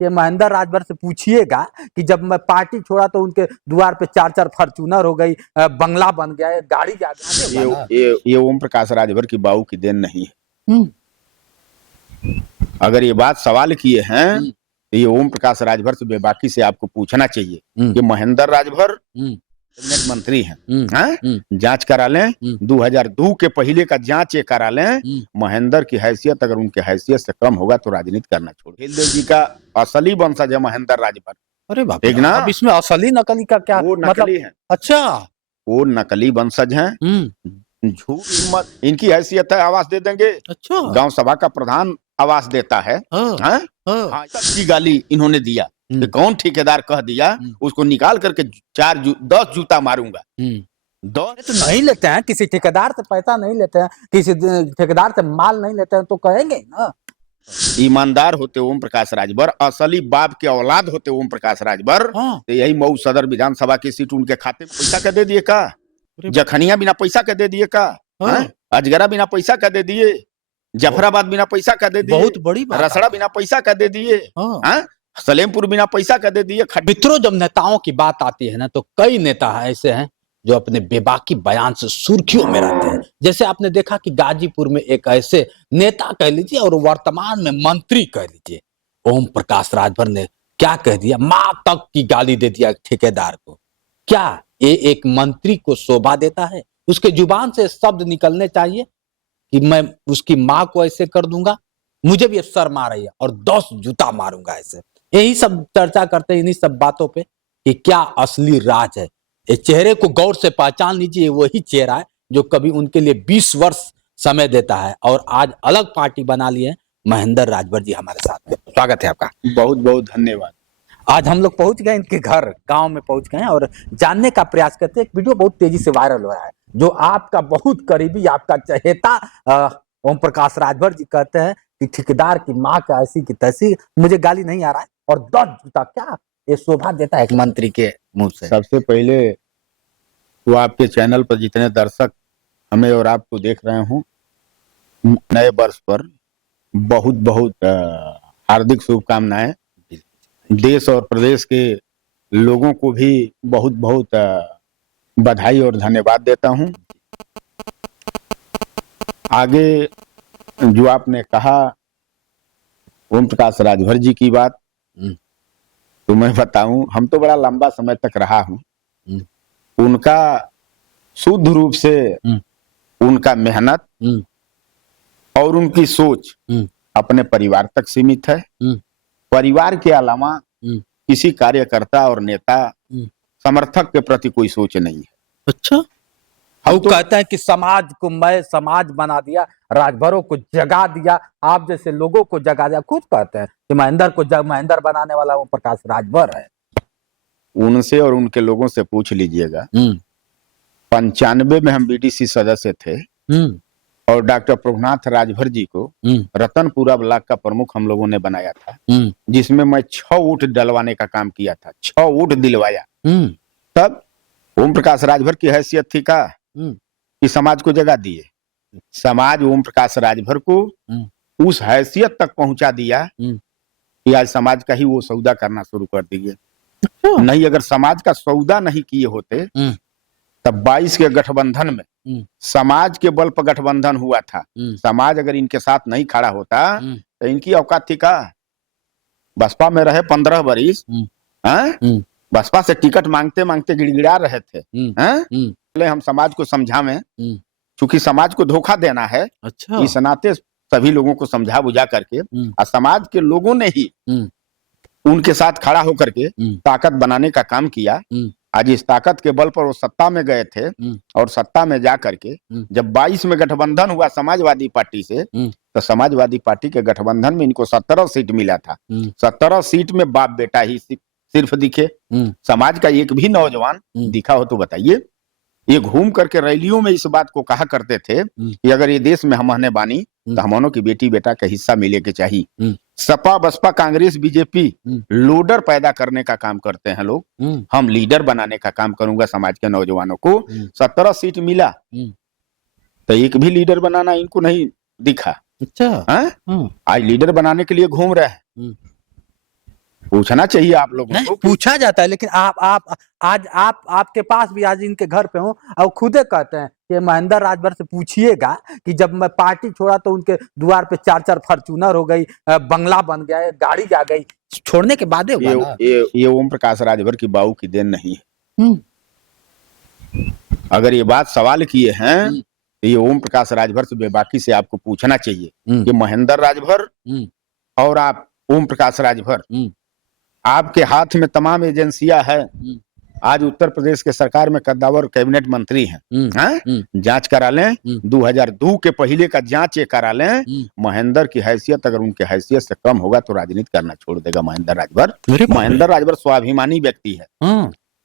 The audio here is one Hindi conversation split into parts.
कि महेंद्र राजभर से पूछिएगा कि जब मैं पार्टी छोड़ा तो उनके द्वार पे 4-4 फॉर्च्यूनर हो गई, बंगला बन गया, गाड़ी जा गई। ये ओम प्रकाश राजभर की बाऊ की देन नहीं है। अगर ये बात सवाल किए हैं तो ये ओम प्रकाश राजभर से बेबाकी से आपको पूछना चाहिए कि महेंद्र राजभर कैबिनेट मंत्री हैं, जांच करा लें, 2002 के पहले का जांच ये करा लें। महेंद्र की हैसियत अगर उनके हैसियत से कम होगा तो राजनीति करना छोड़। हिलदेव जी का असली वंशज है महेंद्र राजभर। अरे बाप, ठीक ना? अब इसमें असली नकली का क्या? वो नकली है। अच्छा, वो नकली वंशज हैं। झूठ इनकी हैसियत है, आवास दे देंगे। अच्छा, गांव सभा का प्रधान आवास देता है। की गाली इन्होंने दिया कि कौन ठेकेदार कह दिया, उसको निकाल करके 10 जूता मारूंगा। तो नहीं लेते हैं, किसी ठेकेदार से पैसा नहीं लेते हैं, किसी ठेकेदार से माल नहीं लेते हैं तो कहेंगे ना। ईमानदार होते ओम प्रकाश राजभर, असली बाप के औलाद होते ओम प्रकाश राजभर, तो यही मऊ सदर विधानसभा की सीट उनके खाते में पैसा का दे दिए का? जखनिया बिना पैसा का दे दिए का? अजगरा बिना पैसा का दे दिए? जफराबाद बिना पैसा का दे दिए? बहुत बड़ी बात। रसड़ा बिना पैसा का दे दिए? सलेमपुर बिना पैसा का दे दिए? मित्रों, जब नेताओं की बात आती है ना तो कई नेता ऐसे हैं जो अपने बेबाकी बयान से सुर्खियों में रहते हैं। जैसे आपने देखा कि गाजीपुर में एक ऐसे नेता कह लीजिए और वर्तमान में मंत्री कह लीजिए, ओम प्रकाश राजभर ने क्या कह दिया, मां तक की गाली दे दिया ठेकेदार को। क्या ये एक मंत्री को शोभा देता है? उसके जुबान से शब्द निकलने चाहिए कि मैं उसकी मां को ऐसे कर दूंगा, मुझे भी शर्म आ रही है और 10 जूता मारूंगा ऐसे। यही सब चर्चा करते हैं, इन्हीं सब बातों पे कि क्या असली राज है। इस चेहरे को गौर से पहचान लीजिए, वही चेहरा है जो कभी उनके लिए 20 वर्ष समय देता है और आज अलग पार्टी बना लिए महेंद्र राजभर जी हमारे साथ में। स्वागत है आपका। बहुत बहुत धन्यवाद। आज हम लोग पहुंच गए इनके घर, गांव में पहुंच गए और जानने का प्रयास करते हैं। एक वीडियो बहुत तेजी से वायरल हो रहा है, जो आपका बहुत करीबी, आपका चहेता ओम प्रकाश राजभर जी कहते हैं कि ठेकेदार की मां का ऐसी की तैसी, मुझे गाली नहीं आ रहा है और 10 जूता क्या ये शोभा देता है एक मंत्री के मुंह से। सबसे पहले तो आपके चैनल पर जितने दर्शक हमें और आपको देख रहे हूं, नए वर्ष पर बहुत बहुत हार्दिक शुभकामनाएं। देश और प्रदेश के लोगों को भी बहुत बहुत बधाई और धन्यवाद देता हूं। आगे जो आपने कहा ओम प्रकाश राजभर जी की बात, तो मैं बताऊं, हम तो बड़ा लंबा समय तक रहा हूं। उनका शुद्ध रूप से उनका मेहनत और उनकी सोच अपने परिवार तक सीमित है। परिवार के अलावा किसी कार्यकर्ता और नेता समर्थक के प्रति कोई सोच नहीं है। अच्छा, वो तो कहते हैं कि समाज को मैं समाज बना दिया, राजभरों को जगा दिया, आप जैसे लोगों को जगा दिया। खुद कहते हैं कि महेंद्र बनाने वाला वो प्रकाश राजभर है। उनसे और उनके लोगों से पूछ लीजिएगा। 95 में हम बीडीसी सदस्य थे और डॉक्टर प्रभुनाथ राजभर जी को रतनपुरा ब्लॉक का प्रमुख हम लोगों ने बनाया था, जिसमें मैं 6 वोट डलवाने का काम किया था, 6 वोट दिलवाया। तब ओम प्रकाश राजभर की हैसियत थी का कि समाज को जगा दिए। समाज ओम प्रकाश राजभर को उस हैसियत तक पहुंचा दिया कि आज समाज का ही वो सौदा करना शुरू कर दिए। नहीं, अगर समाज का सौदा नहीं किए होते तब 22 के गठबंधन में समाज के बल पर गठबंधन हुआ था। समाज अगर इनके साथ नहीं खड़ा होता तो इनकी औकात थी का? बसपा में रहे 15 बरिस, बसपा से टिकट मांगते मांगते गिड़गिड़ा रहे थे। पहले हम समाज को समझावें, चूंकि समाज को धोखा देना है। अच्छा। इस नाते सभी लोगों को समझा बुझा करके और समाज के लोगों ने ही उनके साथ खड़ा होकर के ताकत बनाने का काम किया। आज इस ताकत के बल पर वो सत्ता में गए थे और सत्ता में जा करके जब 22 में गठबंधन हुआ समाजवादी पार्टी से, तो समाजवादी पार्टी के गठबंधन में इनको 17 सीट मिला था। 17 सीट में बाप बेटा ही सिर्फ दिखे, समाज का एक भी नौजवान दिखा हो तो बताइए। ये घूम करके रैलियों में इस बात को कहा करते थे कि अगर ये देश में हम रहने बानी तो हमनों की बेटी बेटा का हिस्सा मिले के चाहिए। सपा बसपा कांग्रेस बीजेपी लोडर पैदा करने का काम करते हैं लोग, हम लीडर बनाने का काम करूंगा समाज के नौजवानों को। 17 सीट मिला तो एक भी लीडर बनाना इनको नहीं दिखा। अच्छा, आज लीडर बनाने के लिए घूम रहे हैं। पूछना चाहिए आप लोगों नहीं को। पूछा जाता है, लेकिन आप आज आपके पास भी आज इनके घर पे हूँ और खुदे कहते हैं कि महेंद्र राजभर से पूछिएगा कि जब मैं पार्टी छोड़ा तो उनके द्वार पे 4-4 फॉर्च्यूनर हो गई, बंगला बन गया, गाड़ी आ गई, छोड़ने के बाद हुआ ना। ये ओम प्रकाश राजभर की बाऊ की देन नहीं है। अगर ये बात सवाल किए हैं तो ये ओम प्रकाश राजभर से बेबाकी से आपको पूछना चाहिए कि महेंद्र राजभर और आप ओम प्रकाश राजभर, आपके हाथ में तमाम एजेंसियां हैं। आज उत्तर प्रदेश के सरकार में कद्दावर कैबिनेट मंत्री हैं, जांच करा लें, 2002 के पहले का जांच ये करा लें। महेंद्र की हैसियत अगर उनके हैसियत से कम होगा तो राजनीति करना छोड़ देगा महेंद्र राजभर। महेंद्र राजभर स्वाभिमानी व्यक्ति है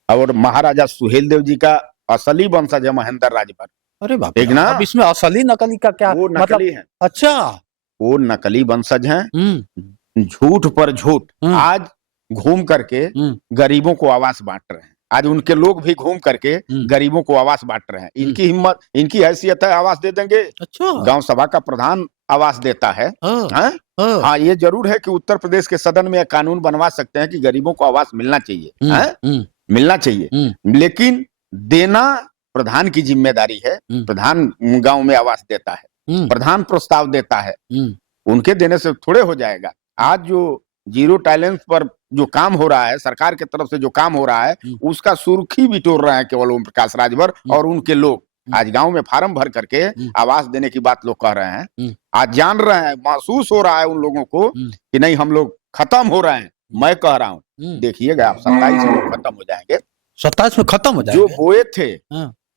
और महाराजा सुहेल देव जी का असली वंशज है महेंद्र राजभर। अरे बाप रे, अब इसमें असली नकली का क्या वो मतलब नकली है। अच्छा, वो नकली वंशज हैं, झूठ पर झूठ आज घूम करके गरीबों को आवास बांट रहे हैं। आज उनके लोग भी घूम करके गरीबों को आवास बांट रहे हैं। इनकी हिम्मत, इनकी हैसियत है आवास दे देंगे। अच्छा, गांव सभा का प्रधान आवास देता है। हाँ, ये जरूर है कि उत्तर प्रदेश के सदन में कानून बनवा सकते हैं कि गरीबों को आवास मिलना चाहिए, मिलना चाहिए, लेकिन देना प्रधान की जिम्मेदारी है। प्रधान गांव में आवास देता है, प्रधान प्रस्ताव देता है, उनके देने से थोड़े हो जाएगा। आज जो जीरो टैलेंट पर जो काम हो रहा है, सरकार की तरफ से जो काम हो रहा है, उसका सुर्खी बिटोर रहे हैं केवल ओम प्रकाश राजभर और उनके लोग। आज गांव में फार्म भर करके आवास देने की बात लोग कह रहे हैं। आज जान रहे हैं, महसूस हो रहा है उन लोगों को कि नहीं हम लोग खत्म हो रहे हैं। मैं कह रहा हूँ देखिएगा आप 27 में खत्म हो जाएंगे। 27 में खत्म हो जाएंगे। जो बोए थे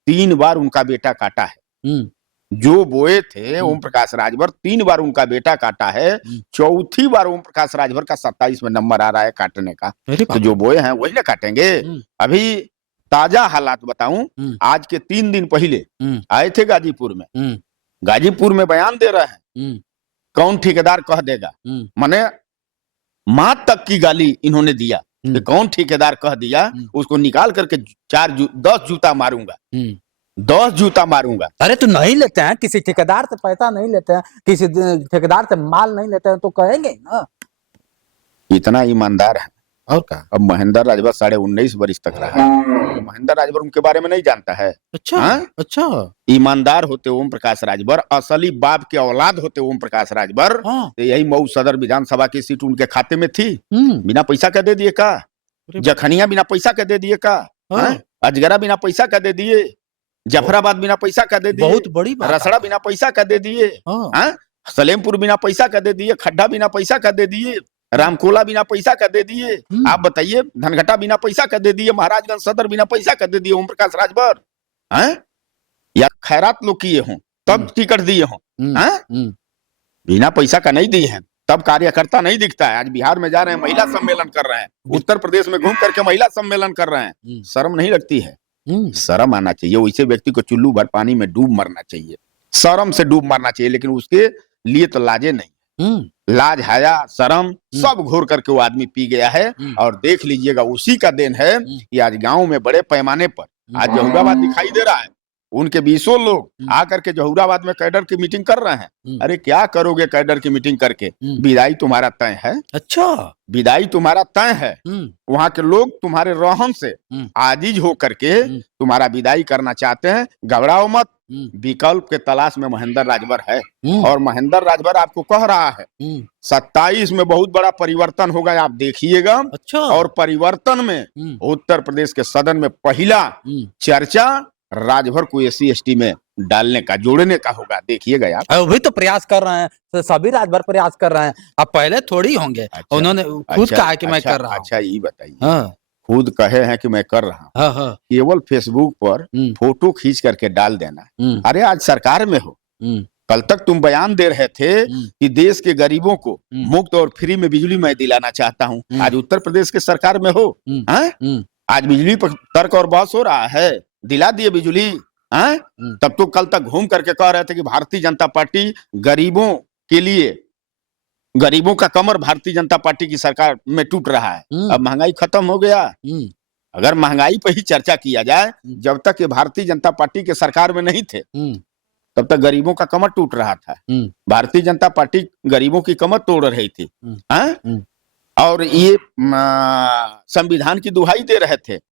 3 बार उनका बेटा काटा है। जो बोए थे ओम प्रकाश राजभर 3 बार उनका बेटा काटा है। चौथी बार ओम प्रकाश राजभर का 27 में नंबर आ रहा है काटने का। तो जो बोए हैं वही ना काटेंगे। अभी ताजा हालात बताऊं, आज के 3 दिन पहले आए थे गाजीपुर में। गाजीपुर में बयान दे रहे हैं, कौन ठेकेदार कह देगा। माने मां तक की गाली इन्होंने दिया कि कौन ठेकेदार कह दिया उसको निकाल करके 10 जूता मारूंगा, 10 जूता मारूंगा। अरे तो नहीं लेते हैं, किसी ठेकेदार से पैसा नहीं लेते हैं, किसी ठेकेदार से माल नहीं लेते हैं तो कहेंगे ना। इतना ईमानदार है। और क्या। अब महेंद्र राजभर 19.5 वर्ष तक रहा है, तो महेंद्र राजभर उनके बारे में नहीं जानता है। अच्छा अच्छा, ईमानदार होते ओम प्रकाश राजभर, असली बाप के औलाद होते ओम प्रकाश राजभर, तो यही मऊ सदर विधानसभा की सीट उनके खाते में थी। बिना पैसा का दे दिए का, जखनिया बिना पैसा का दे दिए का, अजगरा बिना पैसा का दे दिए, जफराबाद बिना पैसा का दे दिए, बहुत बड़ी बात, रसड़ा बिना पैसा का दे दिए, सलेमपुर बिना पैसा का दे दिए, खड्डा बिना पैसा का दे दिए, रामकोला बिना पैसा का दे दिए। आप बताइए, धनघटा बिना पैसा का दे दिए, महाराजगंज सदर बिना पैसा का दे दिए ओम प्रकाश राजभर। या खैरात लोग किए हों तब टिकट दिए हों, बिना पैसा का नहीं दिए हैं तब कार्यकर्ता नहीं दिखता है। आज बिहार में जा रहे हैं, महिला सम्मेलन कर रहे हैं, उत्तर प्रदेश में घूम करके महिला सम्मेलन कर रहे हैं। शर्म नहीं लगती है? शर्म आना चाहिए। वैसे व्यक्ति को चुल्लू भर पानी में डूब मरना चाहिए, शर्म से डूब मरना चाहिए, लेकिन उसके लिए तो लाजे नहीं। लाज, हया, शर्म सब घोर करके वो आदमी पी गया है। और देख लीजिएगा, उसी का देन है कि आज गांव में बड़े पैमाने पर आज जहुराबाद दिखाई दे रहा है। उनके 20 लोग आकर के जहुराबाद में कैडर की मीटिंग कर रहे हैं। अरे क्या करोगे कैडर की मीटिंग करके? विदाई तुम्हारा तय है। अच्छा, विदाई तुम्हारा तय है। वहां के लोग तुम्हारे रहन से आजीज हो करके तुम्हारा विदाई करना चाहते हैं। घबराओ मत, विकल्प के तलाश में महेंद्र राजभर है। और महेंद्र राजभर आपको कह रहा है 27 में बहुत बड़ा परिवर्तन होगा, आप देखिएगा। अच्छा। और परिवर्तन में उत्तर प्रदेश के सदन में पहला चर्चा राजभर को SC/ST में डालने का, जोड़ने का होगा। देखिएगा आप। अभी तो प्रयास कर रहे हैं, तो सभी राजभर प्रयास कर रहे हैं। अब पहले थोड़ी होंगे। अच्छा, उन्होंने खुद कहा कि मैं कर रहा हूं। अच्छा, ये बताइए, खुद कहे हैं कि मैं कर रहा हूँ, केवल फेसबुक पर फोटो खींच करके डाल देना। अरे आज सरकार में हो, कल तक तुम बयान दे रहे थे कि देश के गरीबों को मुफ्त और फ्री में बिजली मैं दिलाना चाहता हूँ। आज उत्तर प्रदेश के सरकार में हो, आज बिजली पर तर्क और बहस हो रहा है, दिला दिए बिजली। तब तो कल तक घूम करके कह रहे थे कि भारतीय जनता पार्टी गरीबों के लिए, गरीबों का कमर भारतीय जनता पार्टी की सरकार में टूट रहा है। अब महंगाई खत्म हो गया। अगर महंगाई पर ही चर्चा किया जाए, जब तक ये भारतीय जनता पार्टी के सरकार में नहीं थे तब तक गरीबों का कमर टूट रहा था। भारतीय जनता पार्टी गरीबों की कमर तोड़ रही थी। और ये संविधान की दुहाई दे रहे थे